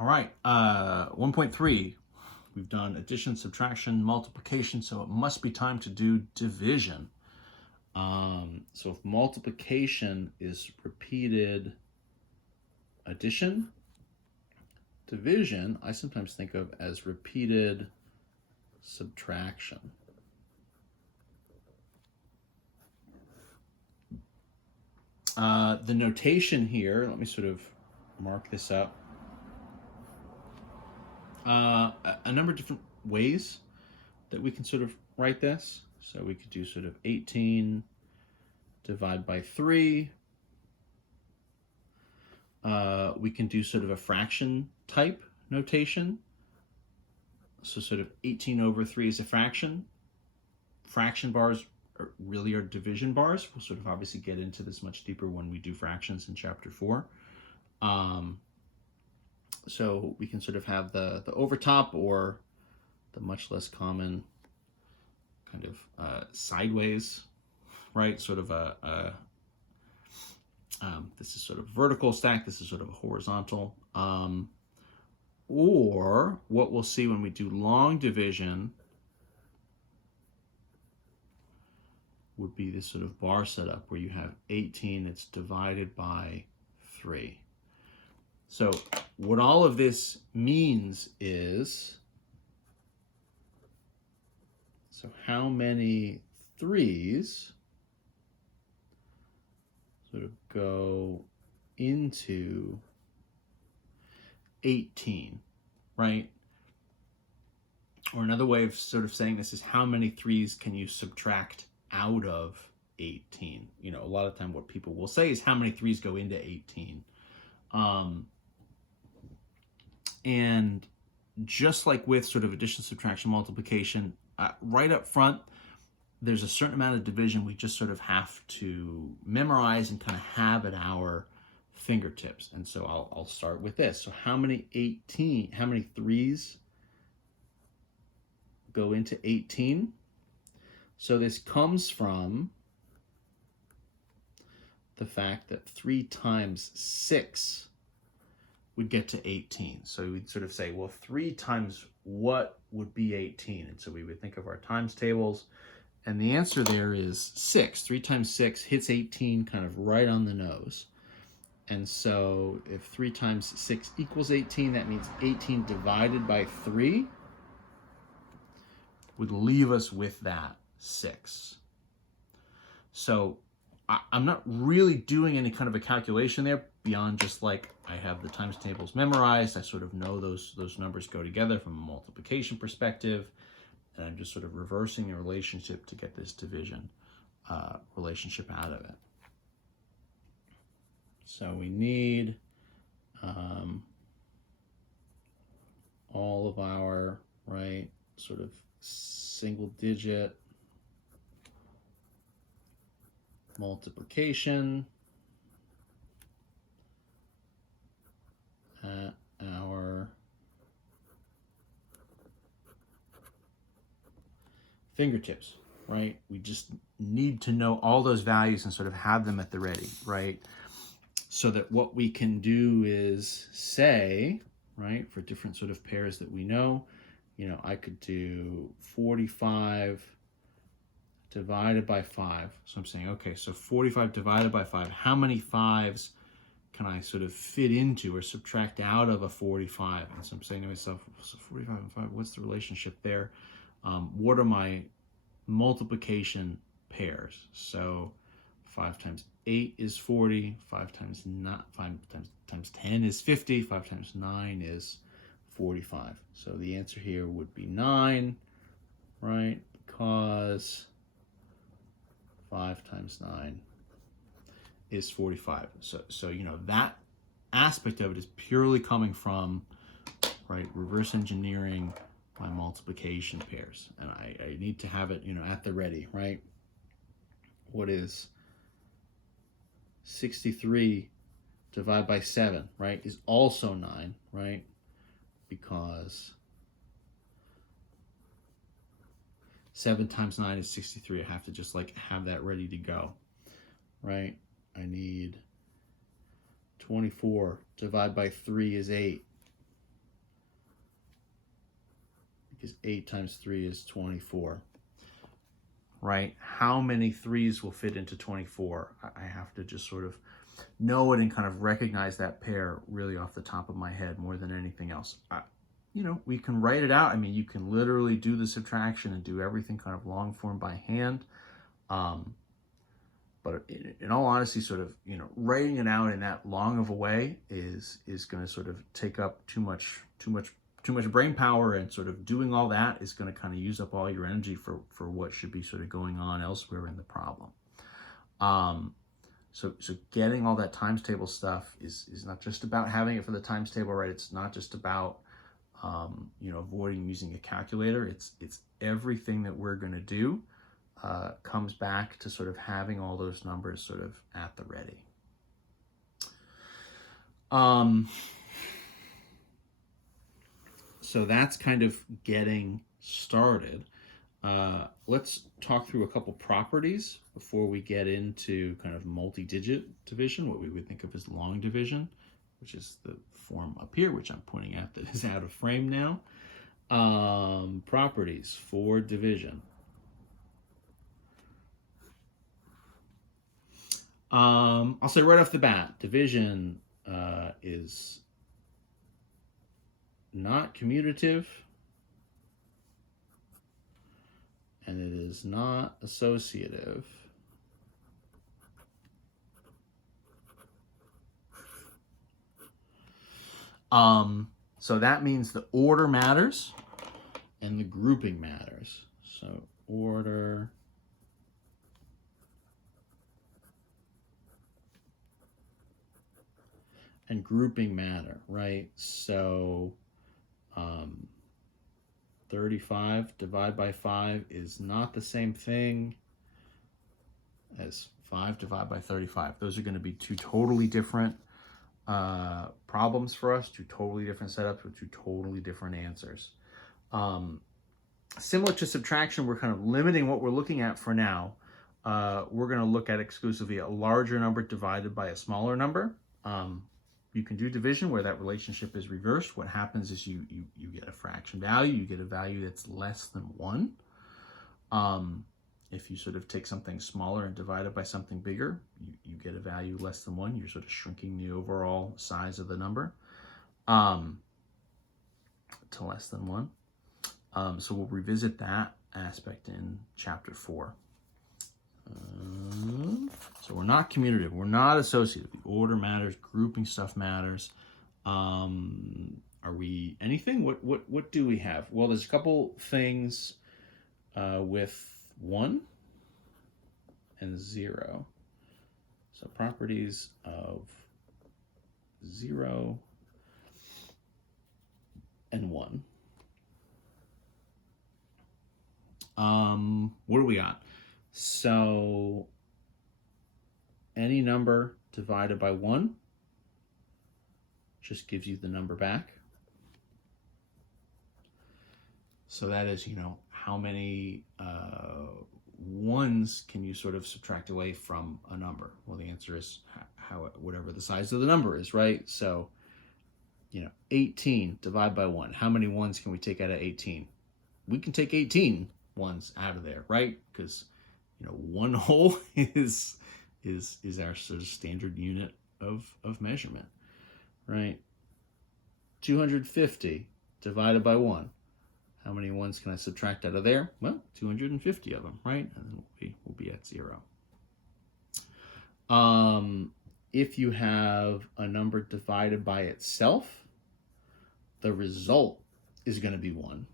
All right, 1.3, we've done addition, subtraction, multiplication, so it must be time to do division. So if multiplication is repeated addition, division I sometimes think of as repeated subtraction. The notation here, let me sort of mark this up. A number of different ways that we can sort of write this. So we could do sort of 18 divide by 3. We can do sort of a fraction type notation. So sort of 18 over 3 is a fraction. Fraction bars really are division bars. We'll sort of obviously get into this much deeper when we do fractions in chapter 4. So we can sort of have the overtop or the much less common kind of sideways, right? Sort of this is sort of vertical stack, this is sort of a horizontal. Or what we'll see when we do long division would be this sort of bar setup where you have 18 that's divided by 3. So what all of this means is, so how many 3s sort of go into 18, right? Or another way of sort of saying this is how many 3s can you subtract out of 18? You know, a lot of time what people will say is how many 3s go into 18. And just like with sort of addition, subtraction, multiplication, right up front, there's a certain amount of division we just sort of have to memorize and kind of have at our fingertips. And so I'll start with this. So how many 3s go into 18? So this comes from the fact that 3 times 6 would get to 18. So we'd sort of say, well, 3 times what would be 18? And so we would think of our times tables, and the answer there is 6. 3 times 6 hits 18 kind of right on the nose. And so if 3 times 6 equals 18, that means 18 divided by 3 would leave us with that 6. So I'm not really doing any kind of a calculation there beyond just like I have the times tables memorized. I sort of know those numbers go together from a multiplication perspective, and I'm just sort of reversing a relationship to get this division relationship out of it. So we need all of our, right, sort of single digit multiplication at our fingertips, right? We just need to know all those values and sort of have them at the ready, right? So that what we can do is say, right, for different sort of pairs that we know, you know, I could do 45 divided by 5. So I'm saying, okay, so 45 divided by 5, how many 5s can I sort of fit into or subtract out of a 45? And so I'm saying to myself, so 45 and 5, what's the relationship there? What are my multiplication pairs? So 5 times 8 is 40, 5 times 10 is 50, 5 times 9 is 45. So the answer here would be 9, right? Because 5 times 9 is 45. So you know, that aspect of it is purely coming from, right, reverse engineering my multiplication pairs. And I need to have it, you know, at the ready, right? What is 63 divided by 7, right, is also 9, right? Because 7 times 9 is 63. I have to just like have that ready to go, right? I need 24 divided by 3 is 8. because 8 times 3 is 24, right? How many 3's will fit into 24? I have to just sort of know it and kind of recognize that pair really off the top of my head more than anything else. We can write it out. I mean, you can literally do the subtraction and do everything kind of long form by hand. But in all honesty, sort of, writing it out in that long of a way is going to sort of take up too much brain power, and sort of doing all that is going to kind of use up all your energy for what should be sort of going on elsewhere in the problem. So getting all that times table stuff is not just about having it for the times table, right? It's not just about avoiding using a calculator. It's everything that we're going to do comes back to sort of having all those numbers sort of at the ready. So that's kind of getting started. Let's talk through a couple properties before we get into kind of multi-digit division, what we would think of as long division, which is the form up here, which I'm pointing at that is out of frame now. Properties for division. I'll say right off the bat, division is not commutative, and it is not associative. So that means the order matters and the grouping matters. So order and grouping matter, right? So 35 divided by 5 is not the same thing as 5 divided by 35. Those are going to be two totally different problems for us, two totally different setups with two totally different answers. Similar to subtraction, we're kind of limiting what we're looking at for now. We're going to look at exclusively a larger number divided by a smaller number. You can do division where that relationship is reversed. What happens is you get a fraction value, you get a value that's less than 1. If you sort of take something smaller and divide it by something bigger, you get a value less than 1. You're sort of shrinking the overall size of the number to less than 1. So we'll revisit that aspect in chapter 4. So we're not commutative, we're not associative. The order matters, grouping stuff matters. Are we anything? What do we have? Well, there's a couple things with 1 and 0. So properties of 0 and 1. What do we got? So any number divided by 1 just gives you the number back. So that is, how many ones can you sort of subtract away from a number? Well, the answer is whatever the size of the number is, right? So, 18 divided by 1. How many ones can we take out of 18? We can take 18 ones out of there, right? Because, 1 whole is our sort of standard unit of measurement, right? 250 divided by 1. How many ones can I subtract out of there? Well, 250 of them, right? And then we'll be at 0. If you have a number divided by itself, the result is going to be 1,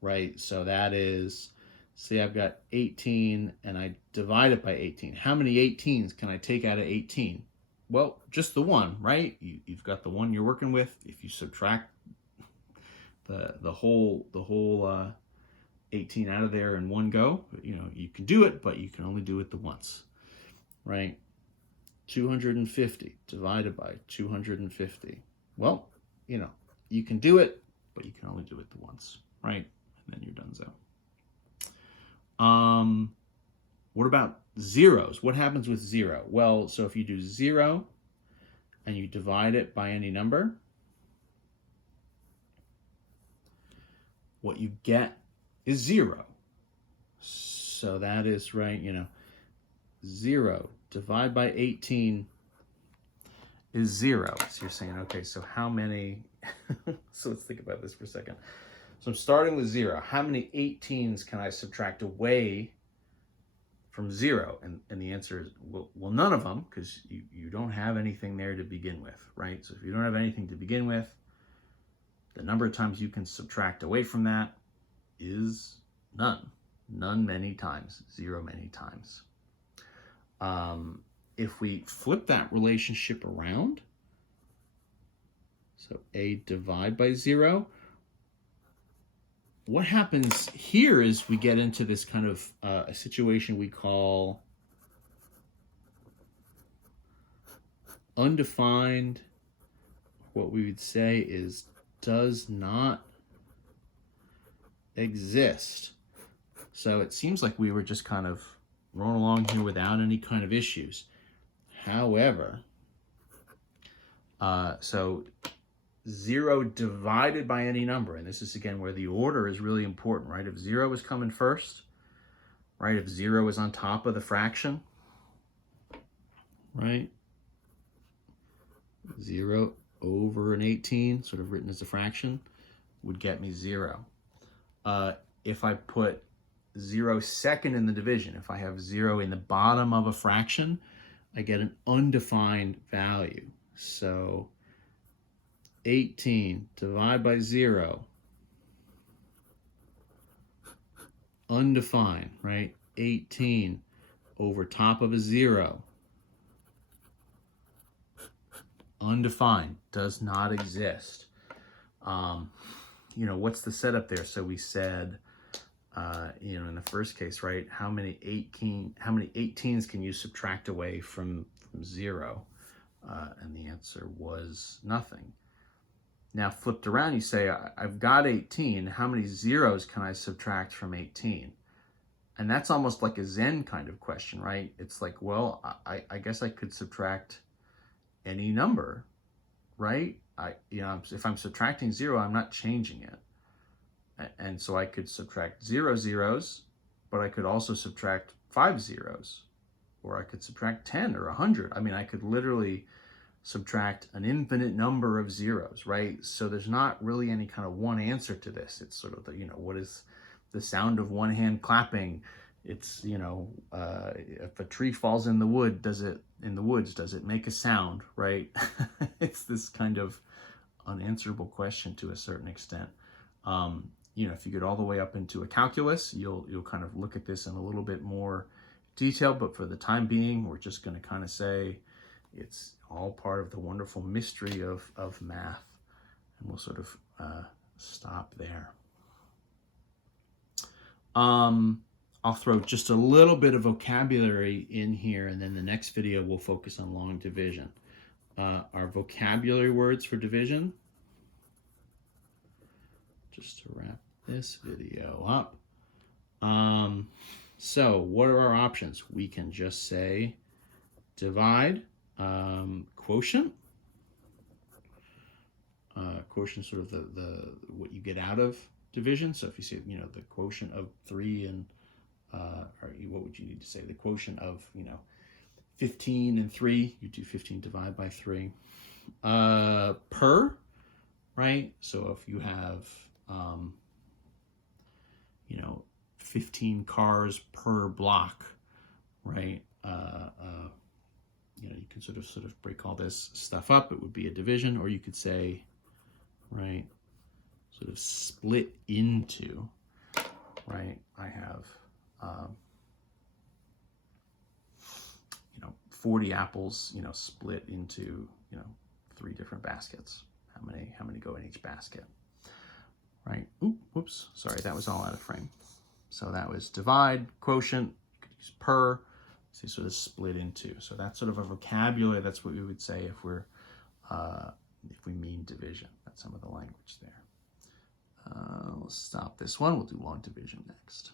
right? So that is, say I've got 18 and I divide it by 18. How many 18s can I take out of 18? Well, just the 1, right? You've got the 1 you're working with. If you subtract the whole 18 out of there in one go, you can do it, but you can only do it the once, right? 250 divided by 250. Well, you can do it, but you can only do it the once, right? And then you're donezo. What about zeros? What happens with 0? Well, so if you do 0 and you divide it by any number, what you get is 0. So that is, right, 0 divided by 18 is 0. So you're saying, okay, so how many, so let's think about this for a second. So I'm starting with 0. How many 18s can I subtract away from 0? And the answer is, well, none of them, because you don't have anything there to begin with, right? So if you don't have anything to begin with, the number of times you can subtract away from that is none. None many times, 0 many times. If we flip that relationship around, so a divide by 0, what happens here is we get into this kind of a situation we call undefined. What we would say is does not exist. So it seems like we were just kind of rolling along here without any kind of issues. However, so 0 divided by any number, and this is again where the order is really important, right? If 0 is coming first, right? If 0 is on top of the fraction, right? 0 over an 18, sort of written as a fraction, would get me 0. If I put 0 second in the division, if I have 0 in the bottom of a fraction, I get an undefined value. So 18 divided by 0, undefined, right? 18 over top of a 0, undefined, does not exist. What's the setup there? So we said, in the first case, right, how many 18s can you subtract away from 0? And the answer was nothing. Now flipped around, you say, I've got 18. How many 0s can I subtract from 18? And that's almost like a Zen kind of question, right? It's like, well, I guess I could subtract any number, right? If I'm subtracting 0, I'm not changing it. And so I could subtract 0 zeros, but I could also subtract 5 zeros, or I could subtract 10 or 100. I mean, I could literally subtract an infinite number of zeros, right? So there's not really any kind of one answer to this. It's sort of the, what is the sound of one hand clapping? It's, if a tree falls in the woods, does it make a sound, right? It's this kind of unanswerable question to a certain extent. If you get all the way up into a calculus, you'll kind of look at this in a little bit more detail, but for the time being, we're just going to kind of say it's all part of the wonderful mystery of math, and we'll sort of stop there. I'll throw just a little bit of vocabulary in here, and then the next video we'll focus on long division. Our vocabulary words for division, just to wrap this video up. So what are our options? We can just say divide, quotient. Quotient, sort of the what you get out of division. So if you say, the quotient of 3 and, or what would you need to say? The quotient of, 15 and 3, you do 15 divided by 3. Per, right? So if you have, 15 cars per block, right? You can sort of break all this stuff up. It would be a division, or you could say, right, sort of split into, right? I have, 40 apples, split into, 3 different baskets. How many go in each basket, right? Oops, sorry, that was all out of frame. So that was divide, quotient, you could use per, so sort of split into. So that's sort of a vocabulary. That's what we would say if we mean division. That's some of the language there. We'll stop this one. We'll do long division next.